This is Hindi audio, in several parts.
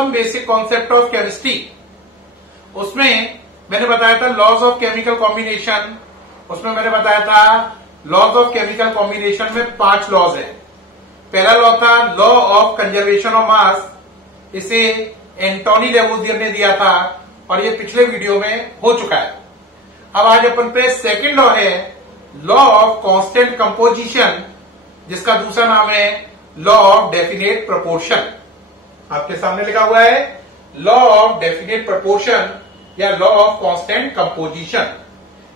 Some basic concept of chemistry, उसमें मैंने बताया था लॉज ऑफ केमिकल कॉम्बिनेशन। उसमें मैंने बताया था लॉज ऑफ केमिकल कॉम्बिनेशन में 5 लॉज है। पहला लॉ था law of conservation of mass, इसे एंटोनी लेवोजियर ने दिया था और ये पिछले वीडियो में हो चुका है। अब आज अपन पे सेकंड लॉ है लॉ ऑफ कांस्टेंट कंपोजिशन, जिसका दूसरा नाम है लॉ ऑफ डेफिनेट प्रोपोर्शन। आपके सामने लिखा हुआ है लॉ ऑफ डेफिनेट प्रोपोर्शन या लॉ ऑफ कांस्टेंट कंपोजिशन।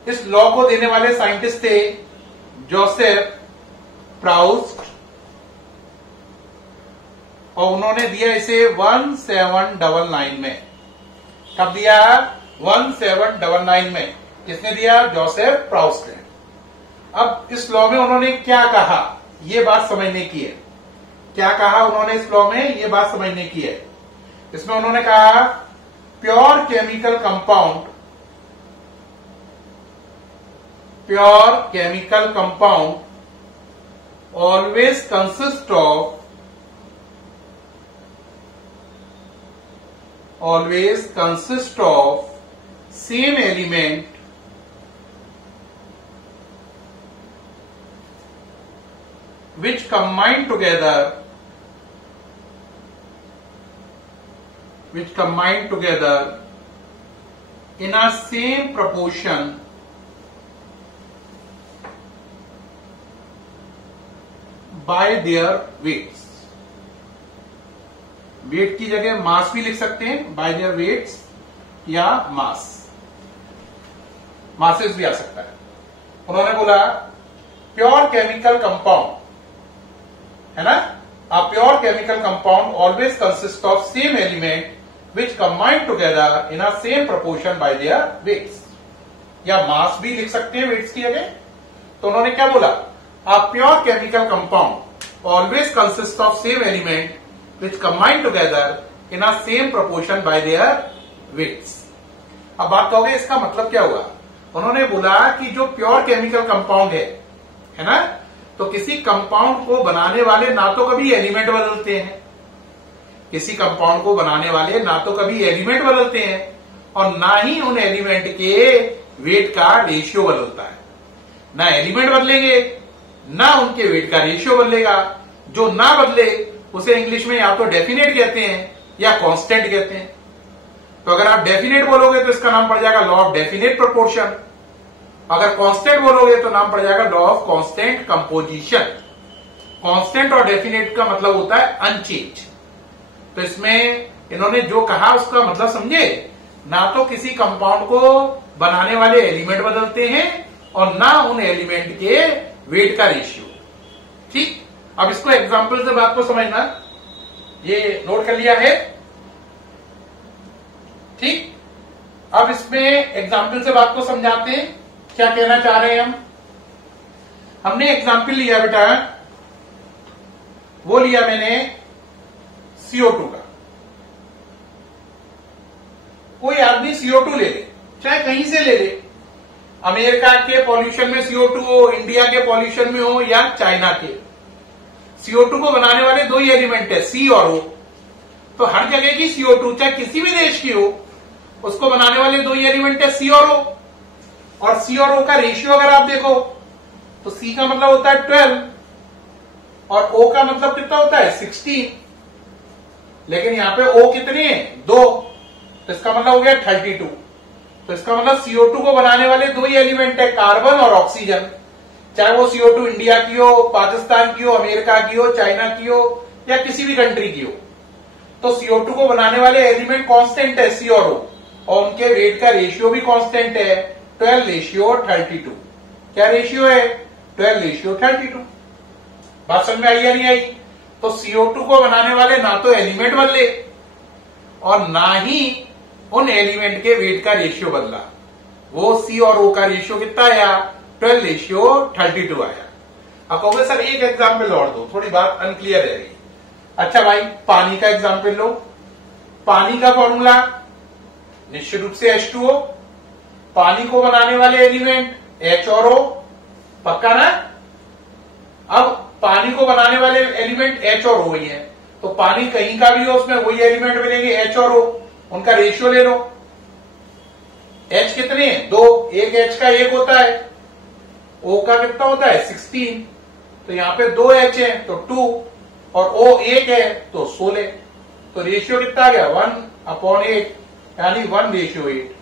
इस लॉ को देने वाले साइंटिस्ट थे जोसेफ प्राउस्ट और उन्होंने दिया इसे 1799 में। कब दिया? 1799 में। किसने दिया? जोसेफ प्राउस्ट ने। अब इस लॉ में उन्होंने क्या कहा, ये बात समझने की है। क्या कहा उन्होंने इस लॉ में, ये बात समझने की है। इसमें उन्होंने कहा pure chemical compound always consist of same element which combine together in a same proportion by their weights। Weight की जगह मास भी लिख सकते हैं, by their weights या मासेस भी आ सकता है। उन्होंने बोला प्योर केमिकल कंपाउंड है ना, a pure chemical compound always consists of same element which combine together in a same proportion by their weights। या मास भी लिख सकते हैं वेट्स की जगह। तो उन्होंने क्या बोला, a pure chemical compound always consists of same element which combine together in a same proportion by their weights। अब बात कहोगे इसका मतलब क्या हुआ? उन्होंने बोला कि जो प्योर केमिकल कंपाउंड है ना, तो किसी कंपाउंड को बनाने वाले ना तो कभी एलिमेंट बदलते हैं, किसी कंपाउंड को बनाने वाले ना तो कभी एलिमेंट बदलते हैं और ना ही उन एलिमेंट के वेट का रेशियो बदलता है। ना एलिमेंट बदलेंगे ना उनके वेट का रेशियो बदलेगा। जो ना बदले उसे इंग्लिश में या तो डेफिनेट कहते हैं या कांस्टेंट कहते हैं। तो अगर आप डेफिनेट बोलोगे तो इसका नाम पड़ जाएगा लॉ ऑफ डेफिनेट प्रोपोर्शन, अगर कांस्टेंट बोलोगे तो नाम पड़ जाएगा law of constant composition. Constant और डेफिनेट का मतलब होता है अनचेंज। तो इसमें इन्होंने जो कहा उसका मतलब समझे, ना तो किसी कंपाउंड को बनाने वाले एलिमेंट बदलते हैं और ना उन एलिमेंट के वेट का रेशियो। ठीक, अब इसको एग्जांपल से बात को समझना, ये नोट कर लिया है। ठीक, अब इसमें एग्जांपल से बात को समझाते हैं, क्या कहना चाह रहे हैं हम। हमने एग्जाम्पल लिया बेटा, वो लिया मैंने CO2 का। कोई आदमी CO2 ले ले, चाहे कहीं से ले ले, अमेरिका के पॉल्यूशन में CO2 हो, इंडिया के पॉल्यूशन में हो या चाइना के। CO2 को बनाने वाले दो ही एलिमेंट है, C और O। तो हर जगह की CO2 चाहे किसी भी देश की हो, उसको बनाने वाले दो ही एलिमेंट है, C और O। और C और O का रेशियो अगर आप देखो तो C का मतलब होता है 12 और O का मतलब कितना होता है 16। लेकिन यहां पे O कितने हैं? 2, तो इसका मतलब हो गया 32। तो इसका मतलब CO2 को बनाने वाले दो ही एलिमेंट है, कार्बन और ऑक्सीजन। चाहे वो CO2 इंडिया की हो, पाकिस्तान की हो, अमेरिका की हो, चाइना की हो या किसी भी कंट्री की हो। तो CO2 को बनाने वाले एलिमेंट कांस्टेंट है C और O, और उनके वेट का रेशियो भी कांस्टेंट है 12:32। क्या रेशियो है? 12:32। बात समझ में आई या नहीं आई? तो CO2 को बनाने वाले ना तो एलिमेंट बदले और ना ही उन एलिमेंट के वेट का रेशियो बदला। वो C और O का रेशियो कितना आया? 12:32 आया। अब कहोगे सर एक एग्जाम्पल और दो, थोड़ी बात अनक्लियर रह रही। अच्छा भाई, पानी का एग्जाम्पल लो। पानी का फॉर्मूला निश्चित रूप से H2O। पानी को बनाने वाले एलिमेंट H और O, पक्का ना? अब पानी को बनाने वाले एलिमेंट H और O ही है, तो पानी कहीं का भी हो उसमें वही एलिमेंट मिलेंगे, H और O, उनका रेशियो ले लो। H कितने हैं? 2, एक H का 1 होता है, O का कितना होता है? 16, तो यहां पे 2 H है तो 2, और O 1 है तो 16, तो रेशियो कितना आ गया? 1/8, यानी 1:8।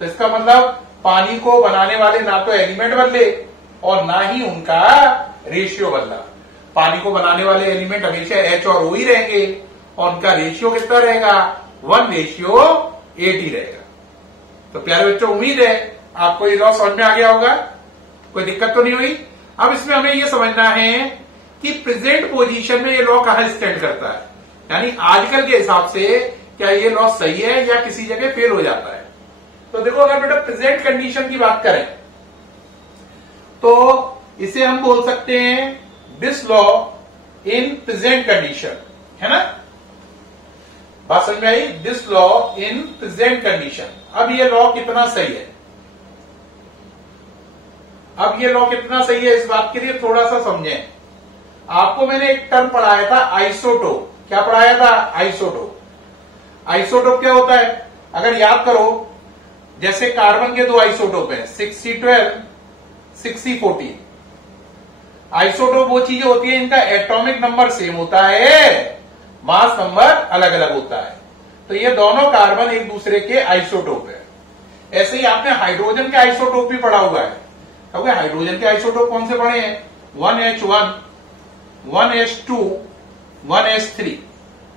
तो इसका मतलब पानी को बनाने वाले ना तो एलिमेंट बदले और ना ही उनका रेशियो बदला। पानी को बनाने वाले एलिमेंट हमेशा H और O ही रहेंगे और उनका रेशियो कितना रहेगा? 1:8 ही रहेगा। तो प्यारे बच्चों, उम्मीद है आपको ये लॉ समझ में आ गया होगा, कोई दिक्कत तो नहीं हुई। अब इसमें हमें ये समझना है कि प्रेजेंट पोजीशन में ये लॉ कहां स्टैंड करता है, यानी आजकल के हिसाब से क्या ये लॉ सही है या किसी जगह फेल हो जाता है। तो देखो, अगर बेटा प्रेजेंट कंडीशन की बात करें तो इसे हम बोल सकते हैं this law in present condition, है ना? बात समझ में आई? This law in present condition. अब ये लॉ कितना सही है, अब ये लॉ कितना सही है, इस बात के लिए थोड़ा सा समझें। आपको मैंने एक टर्म पढ़ाया था आइसोटोप। क्या पढ़ाया था? आइसोटोप। आइसोटोप क्या होता है? अगर याद करो, जैसे कार्बन के 2 आइसोटोप हैं, 6C12, 6C14। आइसोटोप वो चीजें होती है इनका एटॉमिक नंबर सेम होता है, मास नंबर अलग अलग होता है। तो ये दोनों कार्बन एक दूसरे के आइसोटोप है। ऐसे ही आपने हाइड्रोजन के आइसोटोप भी पढ़ा हुआ है। क्योंकि हाइड्रोजन के आइसोटोप कौन से पढ़े हैं? 1H1, 1H2, 1H3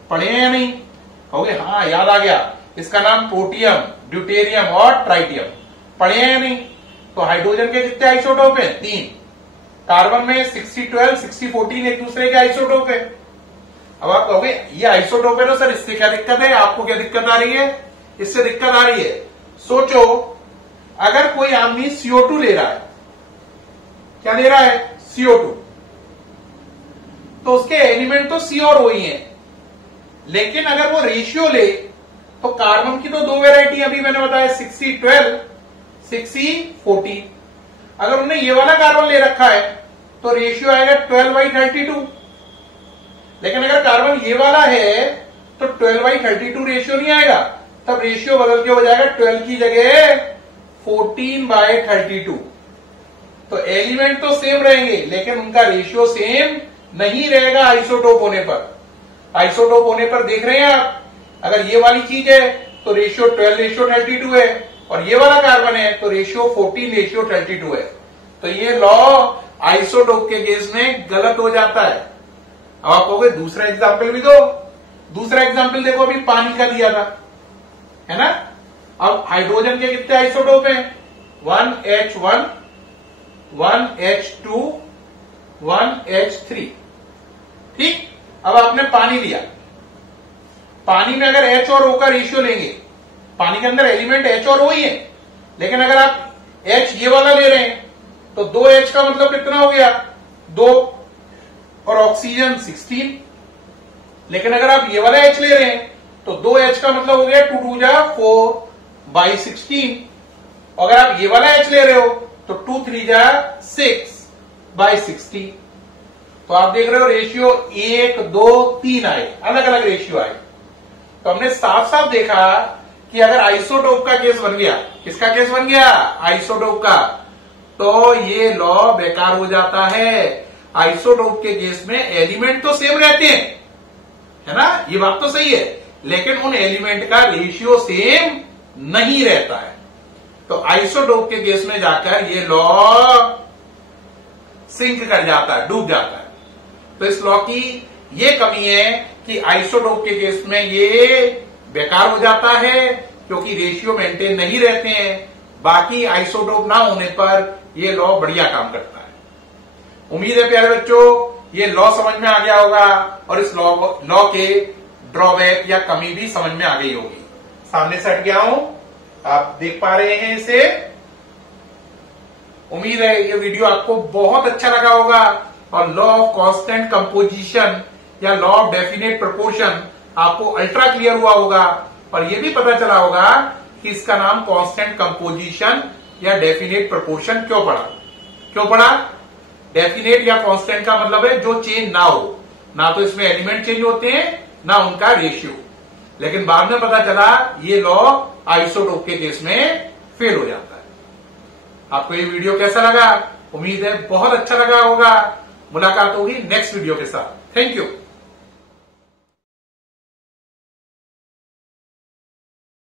पढ़े हैं या नहीं? कहोगे हाँ याद आ गया, इसका नाम प्रोटियम, ड्यूटेरियम और ट्राइटियम। पढ़े हैं या नहीं? तो हाइड्रोजन के कितने आइसोटोप हैं? 3। कार्बन में 6C12, 6C14 एक दूसरे के आइसोटोप है। अब आप कहोगे ये आइसोटोप है तो सर इससे क्या दिक्कत है? आपको क्या दिक्कत आ रही है? इससे दिक्कत आ रही है, सोचो अगर कोई आदमी CO2 ले रहा है, क्या ले रहा है? CO2, तो उसके एलिमेंट तो C और O ही है, लेकिन अगर वो रेशियो ले तो कार्बन की तो 2 वैरायटी अभी मैंने बताया, 6C12, 6C14। अगर उन्हें ये वाला कार्बन ले रखा है तो रेशियो आएगा 12/32। लेकिन अगर कार्बन ये वाला है तो 12/32 रेशियो नहीं आएगा, तब रेशियो बदल के हो जाएगा 12 की जगह 14/32। तो एलिमेंट तो सेम रहेंगे लेकिन उनका रेशियो सेम नहीं रहेगा आइसोटोप होने पर। आइसोटोप होने पर देख रहे हैं आप, अगर ये वाली चीज है तो रेशियो 12:32 है और ये वाला कार्बन है तो रेशियो 14:32 है। तो ये लॉ आइसोटोप के केस में गलत हो जाता है। अब आप कहोगे दूसरा एग्जाम्पल भी दो। दूसरा एग्जाम्पल देखो, अभी पानी का दिया था, है ना? अब हाइड्रोजन के कितने आइसोटोप हैं? 1H1, 1H2, 1H3। ठीक, अब आपने पानी लिया। पानी में अगर H और O का रेशियो लेंगे, पानी के अंदर एलिमेंट H और O ही है, लेकिन अगर आप H ये वाला ले रहे हैं तो 2H का मतलब कितना हो गया? 2, और ऑक्सीजन 16। लेकिन अगर आप ये वाला H ले रहे हैं तो 2H का मतलब हो गया 2 2 जा 4/16। अगर आप ये वाला H ले रहे हो तो 2 3 जा 6/16। तो आप देख रहे हो रेशियो 1 2 3 आए, अलग अलग रेशियो आए। तो हमने साफ साफ देखा कि अगर आइसोटोप का केस बन गया, किसका केस बन गया? आइसोटोप का, तो ये लॉ बेकार हो जाता है। आइसोटोप के केस में एलिमेंट तो सेम रहते हैं, है ना? ये बात तो सही है, लेकिन उन एलिमेंट का रेशियो सेम नहीं रहता है। तो आइसोटोप के केस में जाकर ये लॉ सिंक कर जाता है, डूब जाता है। तो इस लॉ की ये कमी है कि आइसोटोप के केस में ये बेकार हो जाता है क्योंकि रेशियो मेंटेन नहीं रहते हैं। बाकी आइसोटोप ना होने पर ये लॉ बढ़िया काम करता है। उम्मीद है प्यारे बच्चों ये लॉ समझ में आ गया होगा और इस लॉ के ड्रॉबैक या कमी भी समझ में आ गई होगी। सामने से हट गया हूं, आप देख पा रहे हैं इसे। उम्मीद है ये वीडियो आपको बहुत अच्छा लगा होगा और लॉ ऑफ कांस्टेंट कंपोजिशन या लॉ ऑफ डेफिनेट प्रोपोर्शन आपको अल्ट्रा क्लियर हुआ होगा और ये भी पता चला होगा कि इसका नाम कांस्टेंट कंपोजिशन या डेफिनेट प्रोपोर्शन क्यों पड़ा। क्यों पड़ा? डेफिनेट या कांस्टेंट का मतलब है जो चेंज ना हो, ना तो इसमें एलिमेंट चेंज होते हैं ना उनका रेशियो। लेकिन बाद में पता चला ये लॉ आइसोटोप के केस में फेल हो जाता है। आपको ये वीडियो कैसा लगा? उम्मीद है बहुत अच्छा लगा होगा। मुलाकात होगी नेक्स्ट वीडियो के साथ। Thank you.